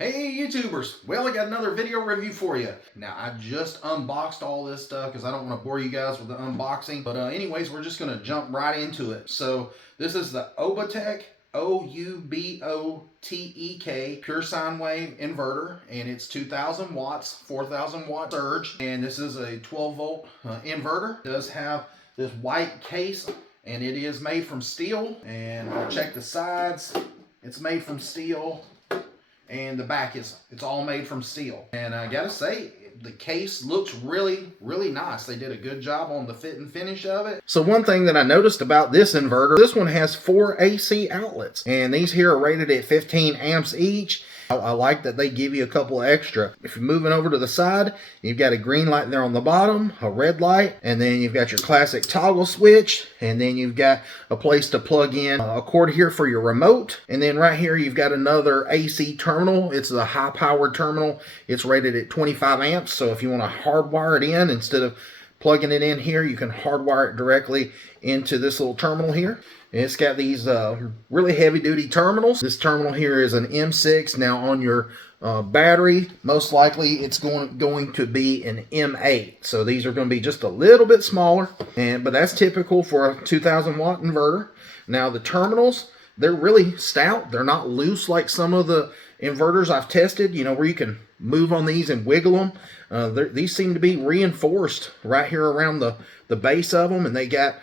Hey YouTubers, well I got another video review for you. Now I just unboxed all this stuff because I don't want to bore you guys with the unboxing. But anyways, we're just going to jump right into it. So this is the OUBOTEK, OUBOTEK pure sine wave inverter, and it's 2000 watts, 4000 watt surge, and this is a 12 volt inverter. It does have this white case and it is made from steel, and I'll check the sides. It's made from steel. And the back it's all made from steel. And I gotta say, the case looks really nice. They did a good job on the fit and finish of it. So one thing that I noticed about this inverter, this one has 4 AC outlets, and these here are rated at 15 amps each. I like that they give you a couple extra. If you're moving over to the side, you've got a green light there on the bottom, a red light, and then you've got your classic toggle switch, and then you've got a place to plug in a cord here for your remote, and then right here you've got another AC terminal. It's a high powered terminal. It's rated at 25 amps, so if you want to hardwire it in instead of plugging it in here, you can hardwire it directly into this little terminal here. And it's got these really heavy duty terminals. This terminal here is an M6. Now on your battery, most likely it's going to be an M8. So these are going to be just a little bit smaller, but that's typical for a 2000 watt inverter. Now the terminals, they're really stout. They're not loose like some of the inverters I've tested, you know, where you can move on these and wiggle them. These seem to be reinforced right here around the base of them, and they got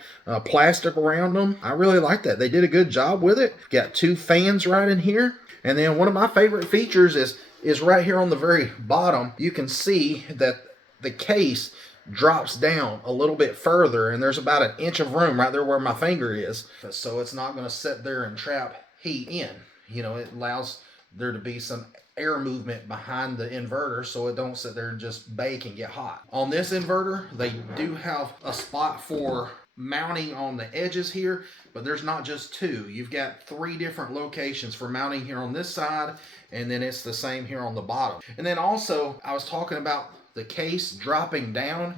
plastic around them. I really like that. They did a good job with it. Got 2 fans right in here. And then one of my favorite features is right here on the very bottom. You can see that the case drops down a little bit further, and there's about 1 inch of room right there where my finger is. So it's not going to sit there and trap heat in. You know, it allows there to be some air movement behind the inverter so it don't sit there and just bake and get hot. On this inverter, they do have a spot for mounting on the edges here, but there's not just 2. You've got 3 different locations for mounting here on this side, and then it's the same here on the bottom. And then also, I was talking about the case dropping down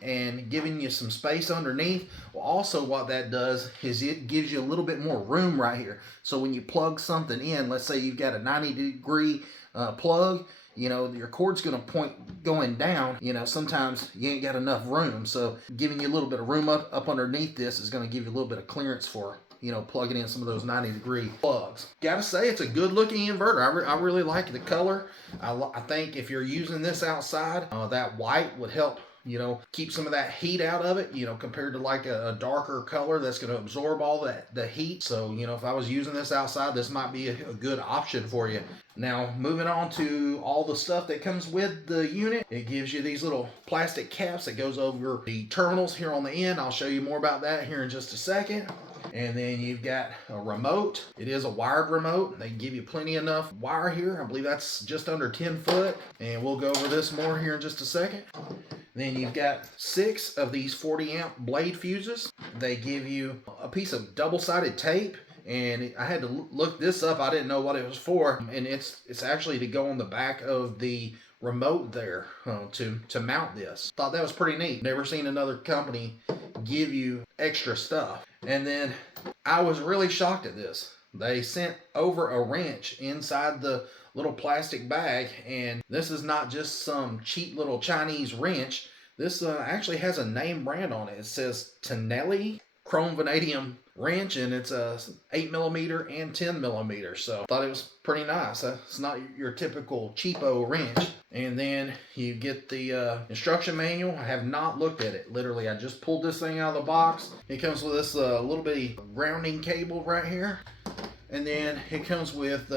and giving you some space underneath. Well, also what that does is it gives you a little bit more room right here. So when you plug something in, let's say you've got a 90-degree plug, you know, your cord's going to point going down. You know, sometimes you ain't got enough room. So giving you a little bit of room up underneath this is going to give you a little bit of clearance for, you know, plugging in some of those 90-degree plugs. Gotta say, it's a good looking inverter. I really like the color. I think if you're using this outside, that white would help, you know, keep some of that heat out of it, you know, compared to like a darker color that's going to absorb all the heat. So, you know, if I was using this outside, this might be a good option for you. Now, moving on to all the stuff that comes with the unit, it gives you these little plastic caps that goes over the terminals here on the end. I'll show you more about that here in just a second. And then you've got a remote. It is a wired remote. They give you plenty enough wire here. I believe that's just under 10 foot. And we'll go over this more here in just a second. Then you've got 6 of these 40 amp blade fuses. They give you a piece of double-sided tape. And I had to look this up. I didn't know what it was for. And it's actually to go on the back of the remote there to mount this. Thought that was pretty neat. Never seen another company give you extra stuff. And then I was really shocked at this. They sent over a wrench inside the little plastic bag, and this is not just some cheap little Chinese wrench. This actually has a name brand on it. It says Tonelli chrome vanadium wrench, and it's a 8mm and 10mm. So I thought it was pretty nice. It's not your typical cheapo wrench. And then you get the instruction manual. I have not looked at it. Literally, I just pulled this thing out of the box. It comes with this little bitty grounding cable right here. And then it comes with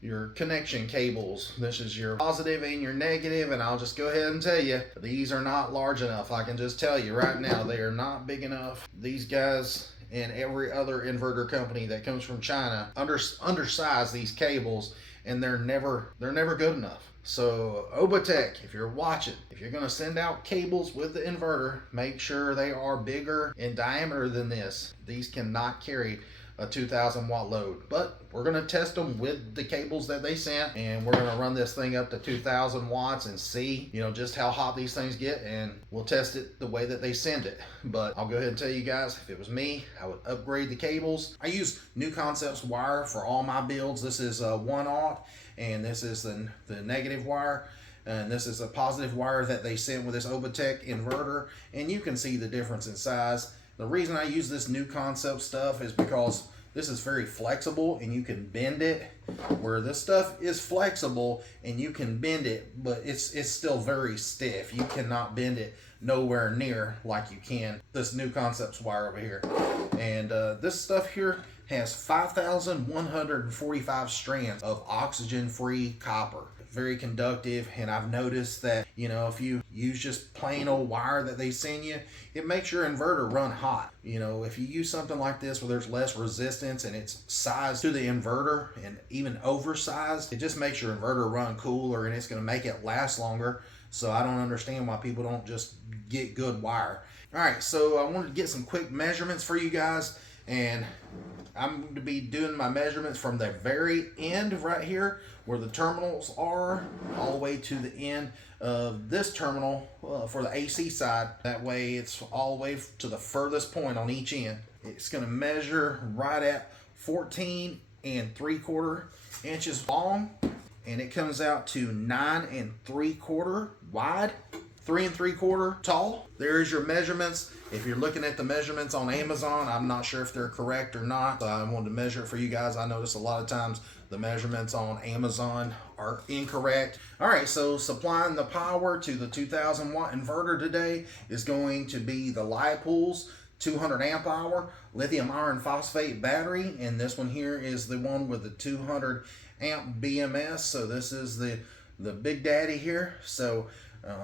your connection cables. This is your positive and your negative, and I'll just go ahead and tell you, these are not large enough. I can just tell you right now, they are not big enough. These guys and every other inverter company that comes from China undersize these cables, and they're never good enough. So OUBOTEK, if you're watching, if you're going to send out cables with the inverter, make sure they are bigger in diameter than this. These cannot carry a 2000 watt load, but we're going to test them with the cables that they sent, and we're going to run this thing up to 2000 watts and see, you know, just how hot these things get, and we'll test it the way that they send it. But I'll go ahead and tell you guys, if it was me, I would upgrade the cables. I use New Concepts wire for all my builds. This is 1/0, and this is the negative wire, and this is a positive wire that they sent with this OUBOTEK inverter, and you can see the difference in size. The reason I use this new concept stuff is because this is very flexible and you can bend it, where this stuff is flexible and you can bend it, but it's still very stiff. You cannot bend it nowhere near like you can this new concepts wire over here. And this stuff here has 5,145 strands of oxygen-free copper. Very conductive, and I've noticed that, you know, if you use just plain old wire that they send you, it makes your inverter run hot. You know, if you use something like this where there's less resistance and it's sized to the inverter and even oversized, it just makes your inverter run cooler and it's going to make it last longer. So I don't understand why people don't just get good wire. All right, so I wanted to get some quick measurements for you guys, and I'm going to be doing my measurements from the very end right here where the terminals are, all the way to the end of this terminal for the AC side. That way it's all the way to the furthest point on each end. It's going to measure right at 14 3/4 inches long, and it comes out to 9 3/4 wide, 3 3/4 tall. There's your measurements. If you're looking at the measurements on Amazon, I'm not sure if they're correct or not. So I wanted to measure it for you guys. I notice a lot of times the measurements on Amazon are incorrect. All right, so supplying the power to the 2,000 watt inverter today is going to be the LiPool's 200 amp hour lithium iron phosphate battery, and this one here is the one with the 200 amp BMS. So this is the big daddy here. So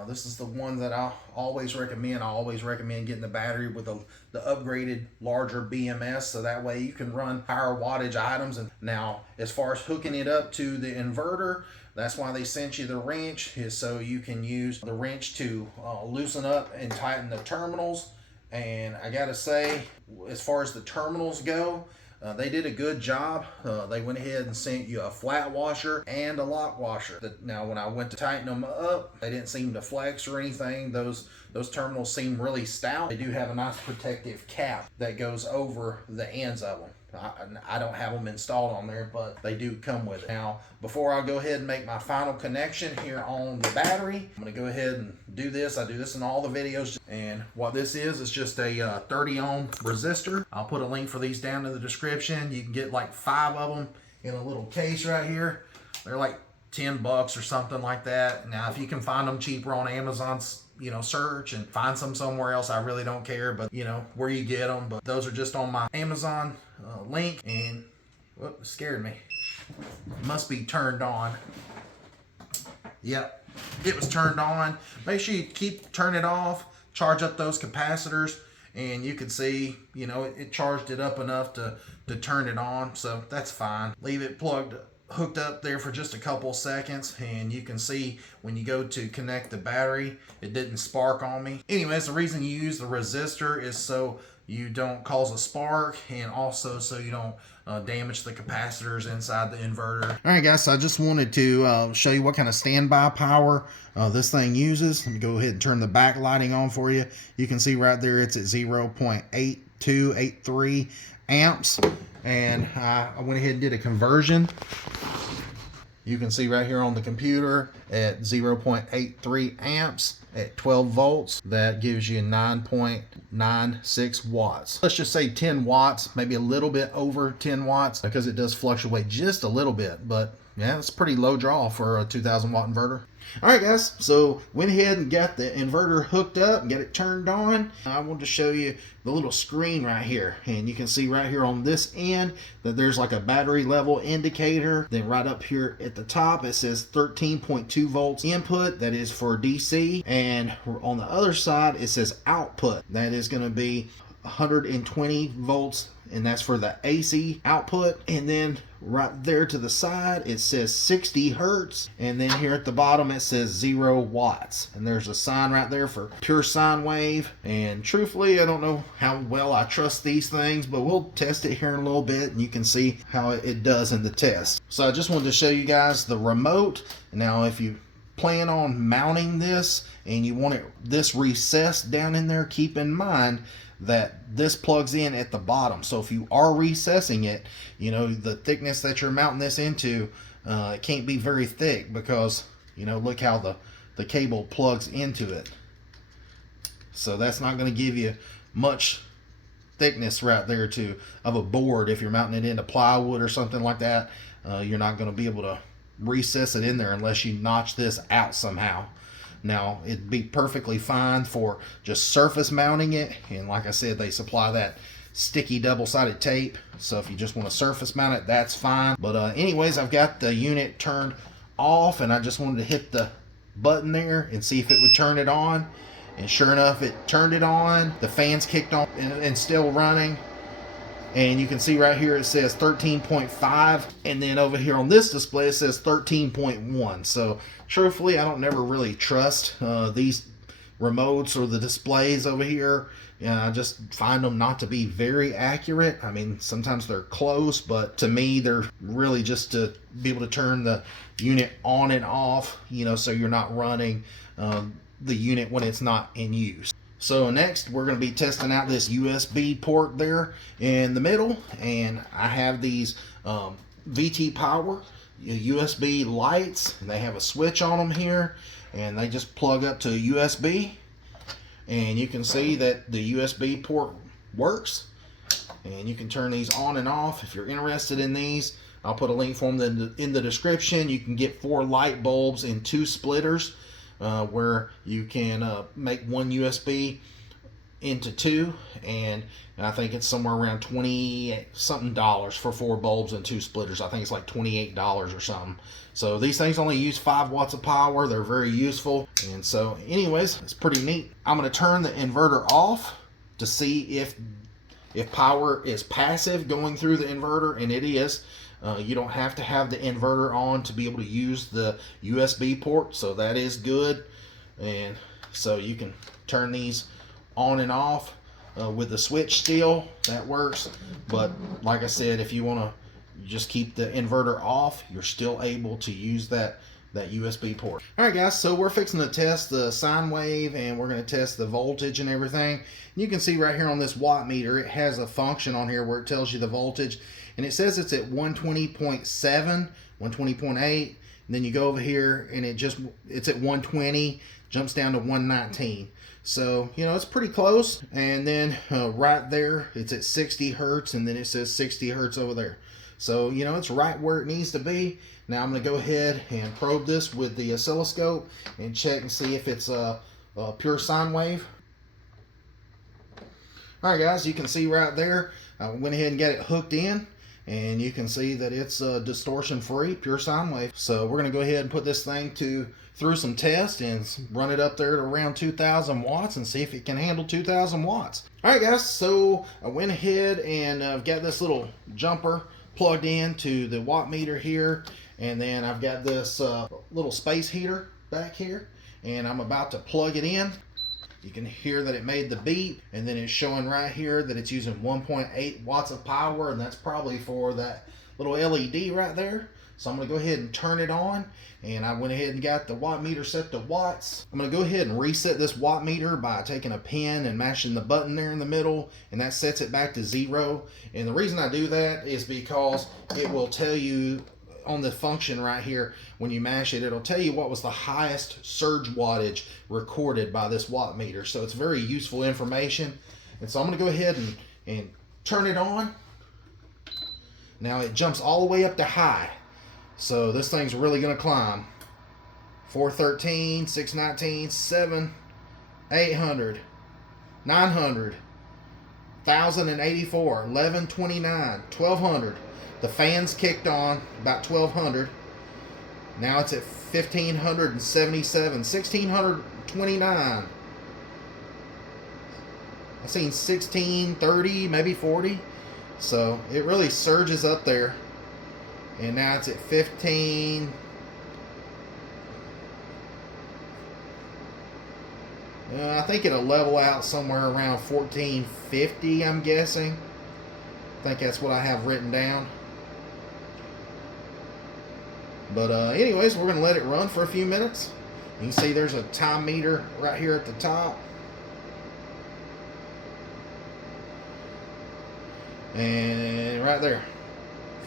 this is the one that I always recommend. I always recommend getting the battery with the upgraded larger BMS, so that way you can run higher wattage items. And now, as far as hooking it up to the inverter, that's why they sent you the wrench, is so you can use the wrench to loosen up and tighten the terminals. And I gotta say, as far as the terminals go, they did a good job. They went ahead and sent you a flat washer and a lock washer. Now, when I went to tighten them up, they didn't seem to flex or anything. Those terminals seem really stout. They do have a nice protective cap that goes over the ends of them. I don't have them installed on there, but they do come with it. Now, before I go ahead and make my final connection here on the battery, I'm going to go ahead and do this. I do this in all the videos. And what this is just a 30 ohm resistor. I'll put a link for these down in the description. You can get like 5 of them in a little case right here. They're like $10 or something like that. Now, if you can find them cheaper on Amazon's, you know, search and find some somewhere else, I really don't care, but you know where you get them. But those are just on my Amazon link. And whoop, it scared me. It must be turned on. Yep, it was turned on. Make sure you turn it off, charge up those capacitors, and you can see, you know, it charged it up enough to turn it on, so that's fine. Leave it hooked up there for just a couple seconds, and you can see when you go to connect the battery, it didn't spark on me. Anyways, the reason you use the resistor is so you don't cause a spark, and also so you don't damage the capacitors inside the inverter. All right, guys, so I just wanted to show you what kind of standby power this thing uses. Let me go ahead and turn the backlighting on for you. You can see right there it's at 0.8283 amps, and I went ahead and did a conversion. You can see right here on the computer at 0.83 amps at 12 volts. That gives you 9.96 watts. Let's just say 10 watts, maybe a little bit over 10 watts, because it does fluctuate just a little bit. But yeah, it's pretty low draw for a 2,000 watt inverter. All right, guys, so went ahead and got the inverter hooked up and got it turned on. I wanted to show you the little screen right here, and you can see right here on this end that there's like a battery level indicator. Then right up here at the top it says 13.2 volts input, that is for DC, and on the other side it says output, that is going to be 120 volts, and that's for the AC output. And then right there to the side it says 60 hertz, and then here at the bottom it says 0 watts, and there's a sign right there for pure sine wave. And truthfully, I don't know how well I trust these things, but we'll test it here in a little bit and you can see how it does in the test. So I just wanted to show you guys the remote. Now, if you plan on mounting this and you want this recessed down in there, keep in mind that this plugs in at the bottom. So if you are recessing it, you know, the thickness that you're mounting this into, It can't be very thick because, you know, look how the cable plugs into it. So that's not going to give you much thickness right there of a board. If you're mounting it into plywood or something like that, you're not going to be able to recess it in there unless you notch this out somehow. Now, it'd be perfectly fine for just surface mounting it, and like I said, they supply that sticky double-sided tape, so if you just want to surface mount it, that's fine. But anyways, I've got the unit turned off, and I just wanted to hit the button there and see if it would turn it on. And sure enough, it turned it on. The fan's kicked on and still running. And you can see right here it says 13.5. And then over here on this display it says 13.1. So truthfully, I don't never really trust these remotes or the displays over here. I just find them not to be very accurate. I mean, sometimes they're close, but to me, they're really just to be able to turn the unit on and off, you know, so you're not running the unit when it's not in use. So next we're going to be testing out this USB port there in the middle, and I have these VT Power USB lights, and they have a switch on them here, and they just plug up to USB, and you can see that the USB port works, and you can turn these on and off. If you're interested in these, I'll put a link for them in the description. You can get 4 light bulbs in 2 splitters, where you can make one USB into 2, and I think it's somewhere around $20 something for 4 bulbs and 2 splitters. I think it's like $28 or something. So these things only use 5 watts of power. They're very useful, and so anyways, it's pretty neat. I'm going to turn the inverter off to see if power is passive going through the inverter, and it is. You don't have to have the inverter on to be able to use the USB port, so that is good. And so you can turn these on and off with the switch still. That works. But like I said, if you want to just keep the inverter off, you're still able to use that USB port. Alright guys, so we're fixing to test the sine wave, and we're going to test the voltage and everything. You can see right here on this watt meter, it has a function on here where it tells you the voltage, and it says it's at 120.7, 120.8, and then you go over here and it's at 120, jumps down to 119. So, you know, it's pretty close. And then right there, it's at 60 hertz, and then it says 60 hertz over there. So, you know, it's right where it needs to be. Now I'm going to go ahead and probe this with the oscilloscope and check and see if it's a pure sine wave. Alright guys, you can see right there, I went ahead and got it hooked in, and you can see that it's distortion free, pure sine wave. So we're going to go ahead and put this thing through some tests and run it up there to around 2,000 watts and see if it can handle 2,000 watts. Alright guys, so I went ahead and I've got this little jumper plugged into the watt meter here, and then I've got this little space heater back here, and I'm about to plug it in. You can hear that it made the beep, and then it's showing right here that it's using 1.8 watts of power, and that's probably for that little LED right there. So I'm going to go ahead and turn it on, and I went ahead and got the watt meter set to watts. I'm going to go ahead and reset this watt meter by taking a pin and mashing the button there in the middle, and that sets it back to 0. And the reason I do that is because it will tell you on the function right here, when you mash it, it'll tell you what was the highest surge wattage recorded by this watt meter. So it's very useful information. And so I'm going to go ahead and turn it on. Now it jumps all the way up to high. So this thing's really going to climb. 413, 619, 7, 800, 900, 1,084, 1129, 1,200. The fan's kicked on about 1,200. Now it's at 1,577, 1,629. I've seen 1,630, maybe 40. So it really surges up there. And now it's at 15. I think it'll level out somewhere around 1450, I'm guessing. I think that's what I have written down. But anyways, we're going to let it run for a few minutes. You can see there's a time meter right here at the top. And right there,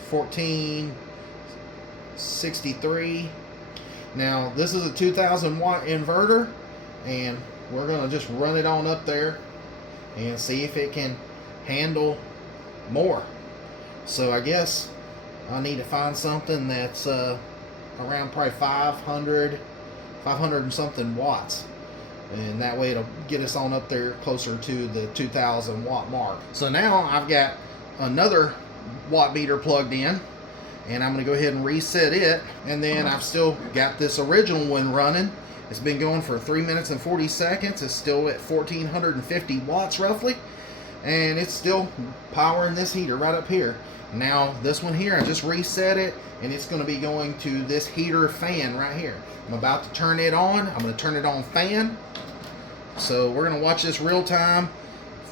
14, 63. Now this is a 2000 watt inverter, and we're gonna just run it on up there and see if it can handle more. So I guess I need to find something that's around probably 500 and something watts, and that way it'll get us on up there closer to the 2000 watt mark. So now I've got another watt meter plugged in, and I'm going to go ahead and reset it, and then I've still got this original one running. It's been going for 3 minutes and 40 seconds. It's still at 1450 watts roughly, and it's still powering this heater right up here. Now this one here, I just reset it, and it's going to be going to this heater fan right here. I'm about to turn it on. I'm going to turn it on fan. So we're going to watch this real time,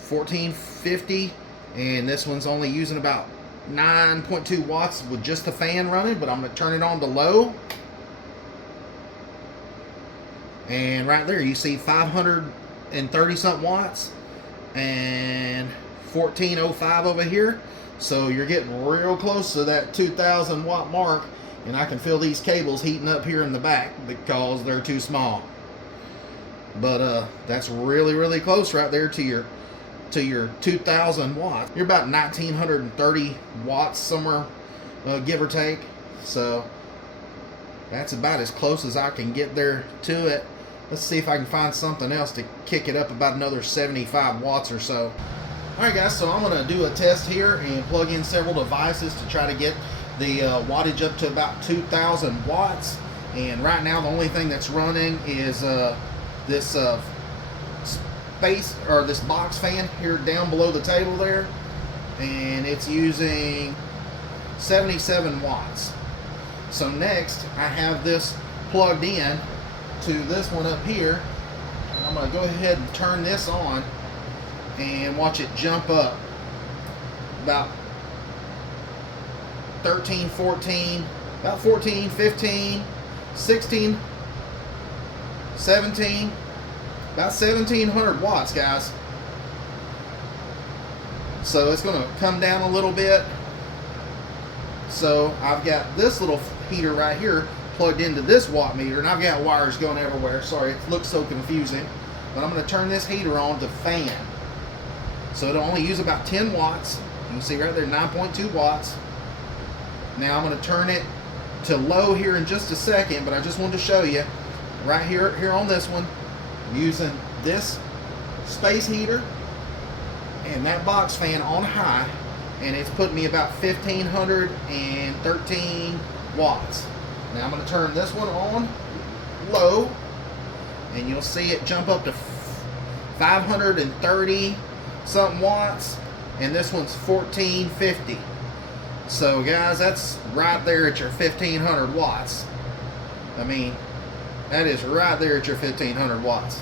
1450, and this one's only using about 9.2 watts with just the fan running, but I'm going to turn it on to low. And right there you see 530 something watts and 1405 over here. So you're getting real close to that 2000 watt mark, and I can feel these cables heating up here in the back because they're too small. But that's really close right there to your 2000 watts. You're about 1930 watts somewhere, give or take. So that's about as close as I can get there to it. Let's see if I can find something else to kick it up about another 75 watts or so. Alright guys, so I'm going to do a test here and plug in several devices to try to get the wattage up to about 2000 watts. And right now the only thing that's running is this space, or this box fan here down below the table there, and it's using 77 watts. So next I have this plugged in to this one up here, and I'm going to go ahead and turn this on and watch it jump up about 13, 14, about 14, 15, 16, 17, about 1700 watts, guys. So it's going to come down a little bit. So I've got this little heater right here plugged into this watt meter, and I've got wires going everywhere. Sorry, it looks so confusing. But I'm going to turn this heater on to fan. So it'll only use about 10 watts. You can see right there, 9.2 watts. Now I'm going to turn it to low here in just a second, but I just wanted to show you right here on this one, I'm using this space heater and that box fan on high, and it's putting me about 1513 watts. Now I'm going to turn this one on low, and you'll see it jump up to 530 something watts, and this one's 1450. So guys, that's right there at your 1500 watts. I mean, that is right there at your 1500 watts.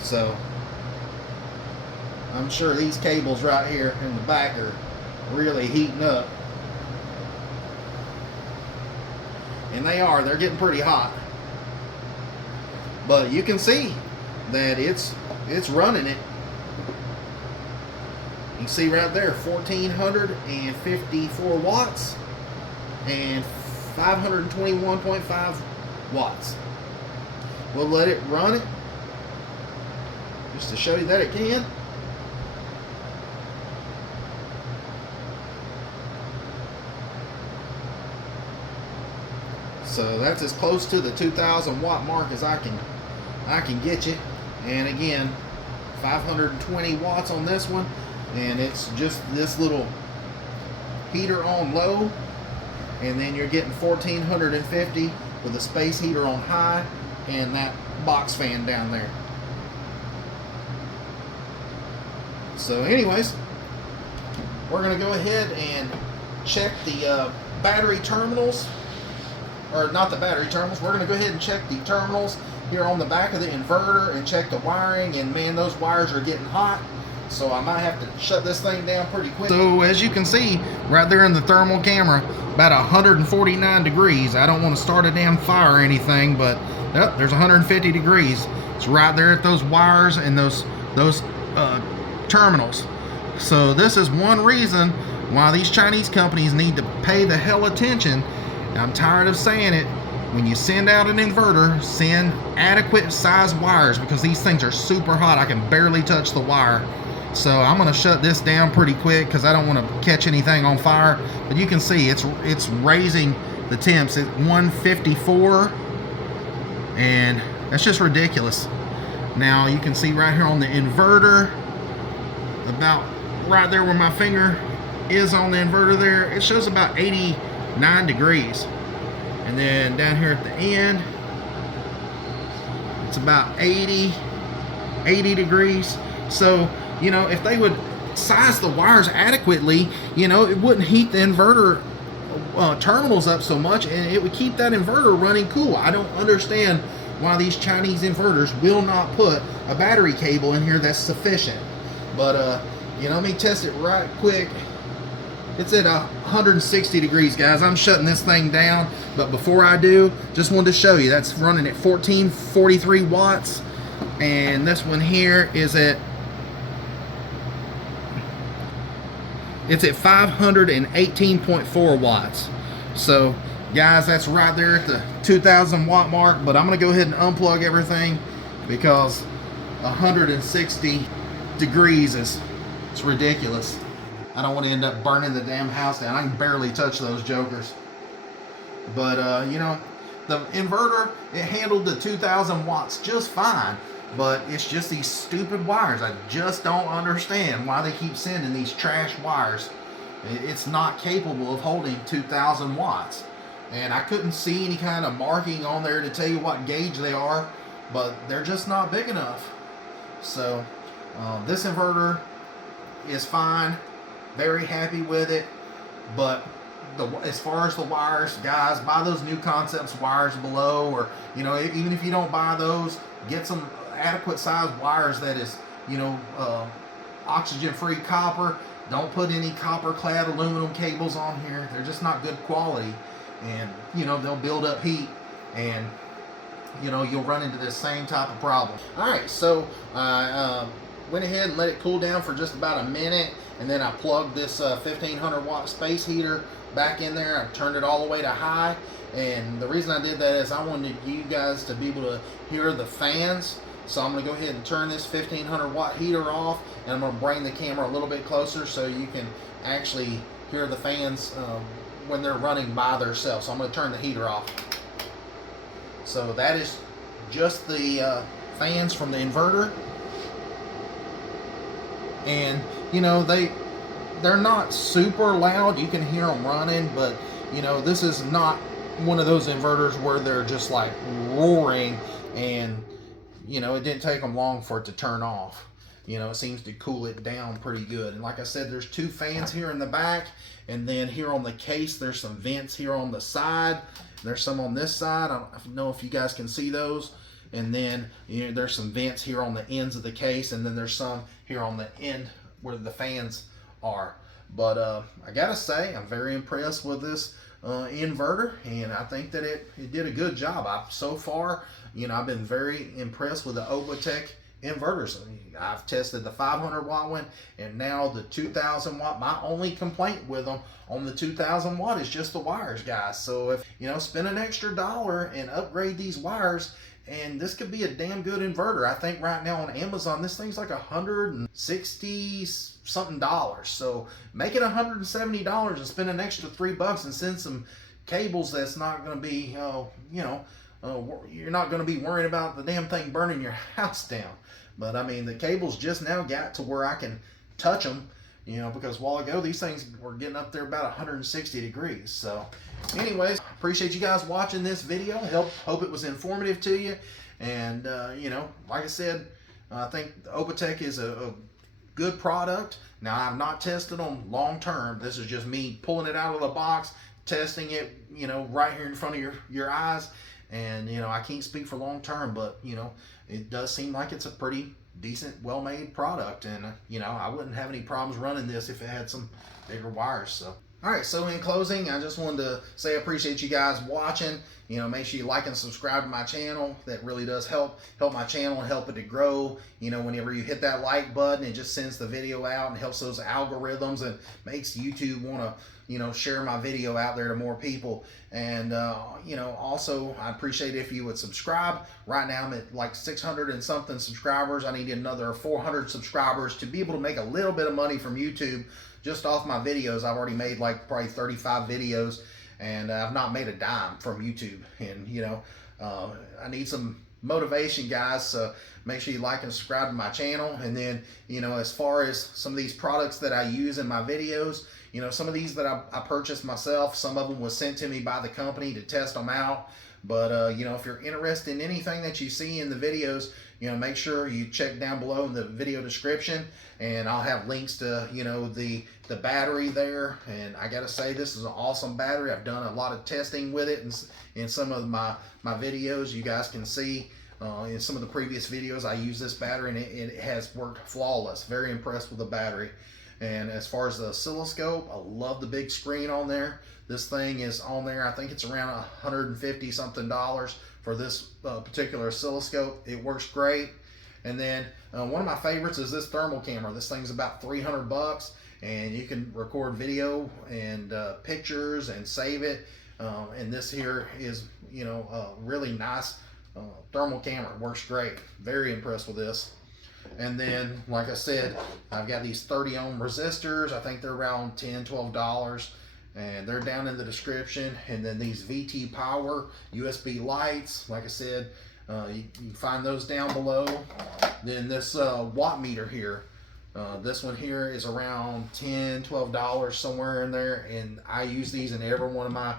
So I'm sure these cables right here in the back are really heating up, and they're getting pretty hot. But you can see that it's running it. You can see right there, 1454 watts and 521.5 watts. We'll let it run it just to show you that it can. So that's as close to the 2000 watt mark as I can get you. And again, 520 watts on this one, and it's just this little heater on low, and then you're getting 1450 with the space heater on high and that box fan down there. So anyways, we're going to go ahead and check the battery terminals, or not the battery terminals, we're going to go ahead and check the terminals here on the back of the inverter and check the wiring, and man, those wires are getting hot. So I might have to shut this thing down pretty quick. So as you can see right there in the thermal camera, about 149 degrees. I don't want to start a damn fire or anything, but yep, there's 150 degrees. It's right there at those wires and those terminals. So this is one reason why these Chinese companies need to pay the hell attention. I'm tired of saying it. When you send out an inverter, send adequate size wires, because these things are super hot. I can barely touch the wire. So I'm going to shut this down pretty quick because I don't want to catch anything on fire. But you can see it's raising the temps at 154, and that's just ridiculous. Now you can see right here on the inverter, about right there where my finger is on the inverter there, it shows about 89 degrees. And then down here at the end, it's about 80 degrees. So, you know, if they would size the wires adequately, you know, it wouldn't heat the inverter terminals up so much, and it would keep that inverter running cool. I don't understand why these Chinese inverters will not put a battery cable in here that's sufficient. But, you know, let me test it right quick. It's at 160 degrees, guys. I'm shutting this thing down, but before I do, just wanted to show you that's running at 1443 watts, and this one here is at 518.4 watts. So guys, that's right there at the 2000 watt mark. But I'm gonna go ahead and unplug everything because 160 degrees it's ridiculous. I don't want to end up burning the damn house down. I can barely touch those jokers. But you know, the inverter, it handled the 2000 watts just fine, but it's just these stupid wires. I just don't understand why they keep sending these trash wires. It's not capable of holding 2000 watts. And I couldn't see any kind of marking on there to tell you what gauge they are, but they're just not big enough. So this inverter is fine. Very happy with it, but as far as the wires, guys, buy those New Concepts wires below, or you know, even if you don't buy those, get some adequate size wires that is, you know, oxygen-free copper. Don't put any copper-clad aluminum cables on here. They're just not good quality, and you know, they'll build up heat, and you know, you'll run into this same type of problem. All right, so I went ahead and let it cool down for just about a minute, and then I plugged this 1500 watt space heater back in there. I turned it all the way to high, and the reason I did that is I wanted you guys to be able to hear the fans. So I'm going to go ahead and turn this 1500 watt heater off, and I'm going to bring the camera a little bit closer so you can actually hear the fans when they're running by themselves. So I'm going to turn the heater off. So that is just the fans from the inverter. And you know, they're not super loud. You can hear them running, but you know, this is not one of those inverters where they're just like roaring, and you know, it didn't take them long for it to turn off. You know, it seems to cool it down pretty good. And like I said, there's two fans here in the back, and then here on the case there's some vents here on the side. There's some on this side. I don't know if you guys can see those. And then, you know, there's some vents here on the ends of the case, and then there's some here on the end where the fans are. But I gotta say, I'm very impressed with this inverter, and I think that it did a good job. So far, you know, I've been very impressed with the OUBOTEK inverters. I've tested the 500 watt one, and now the 2000 watt. My only complaint with them on the 2000 watt is just the wires, guys. So if you know, spend an extra $1 and upgrade these wires, and this could be a damn good inverter. I think right now on Amazon this thing's like $160 something. So make it $170 and spend an extra $3 and send some cables that's not going to be you're not going to be worrying about the damn thing burning your house down. But I mean, the cables just now got to where I can touch them, you know, because a while ago these things were getting up there about 160 degrees. So anyways, appreciate you guys watching this video. Hope it was informative to you. And you know, like I said, I think the OUBOTEK is a good product. Now, I've not tested them long term. This is just me pulling it out of the box, testing it, you know, right here in front of your eyes. And you know, I can't speak for long term, but you know, it does seem like it's a pretty decent, well-made product. And you know, I wouldn't have any problems running this if it had some bigger wires. So All right, so in closing, I just wanted to say I appreciate you guys watching. You know, make sure you like and subscribe to my channel. That really does help my channel and help it to grow. You know, whenever you hit that like button, it just sends the video out and helps those algorithms and makes YouTube want to, you know, share my video out there to more people. And you know, also I appreciate if you would subscribe. Right now I'm at like 600 and something subscribers. I need another 400 subscribers to be able to make a little bit of money from YouTube just off my videos. I've already made like probably 35 videos, and I've not made a dime from YouTube. And you know, I need some motivation, guys, so make sure you like and subscribe to my channel. And then, you know, as far as some of these products that I use in my videos, you know, some of these that I purchased myself, some of them was sent to me by the company to test them out. But you know, if you're interested in anything that you see in the videos, you know, make sure you check down below in the video description, and I'll have links to, you know, the battery there. And I gotta say, this is an awesome battery. I've done a lot of testing with it in some of my videos. You guys can see in some of the previous videos I use this battery, and it has worked flawless. Very impressed with the battery. And as far as the oscilloscope, I love the big screen on there. This thing is on there, I think it's around $150 something for this particular oscilloscope. It works great. And then one of my favorites is this thermal camera. This thing's about 300 bucks, and you can record video and pictures and save it. And this here is, you know, a really nice thermal camera. It works great. Very impressed with this. And then, like I said, I've got these 30 ohm resistors. I think they're around $10, $12, and they're down in the description. And then these VT power USB lights, like I said, you can find those down below. Then this watt meter here, this one here is around $10, $12, somewhere in there, and I use these in every one of my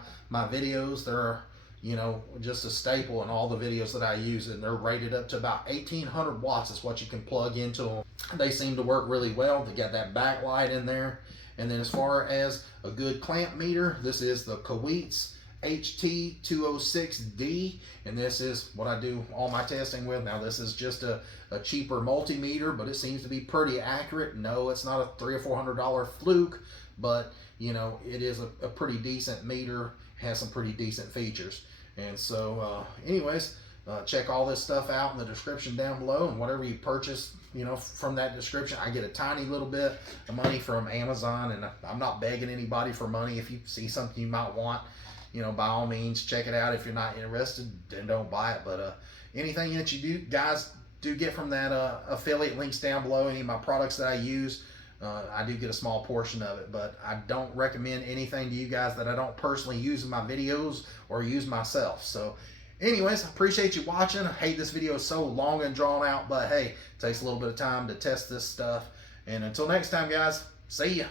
videos. They're, you know, just a staple in all the videos that I use, and they're rated up to about 1800 watts is what you can plug into them. They seem to work really well. They got that backlight in there. And then as far as a good clamp meter, this is the Kowitz HT206D, and this is what I do all my testing with. Now this is just a cheaper multimeter, but it seems to be pretty accurate. No, it's not a $300 or $400 fluke, but you know, it is a pretty decent meter, has some pretty decent features. And so anyways, check all this stuff out in the description down below, and whatever you purchase, you know, from that description, I get a tiny little bit of money from Amazon, and I'm not begging anybody for money. If you see something you might want, you know, by all means, check it out. If you're not interested, then don't buy it. But anything that you do, guys, do get from that affiliate links down below. Any of my products that I use, I do get a small portion of it, but I don't recommend anything to you guys that I don't personally use in my videos or use myself. So anyways, I appreciate you watching. I hate this video is so long and drawn out, but hey, it takes a little bit of time to test this stuff. And until next time, guys, see ya.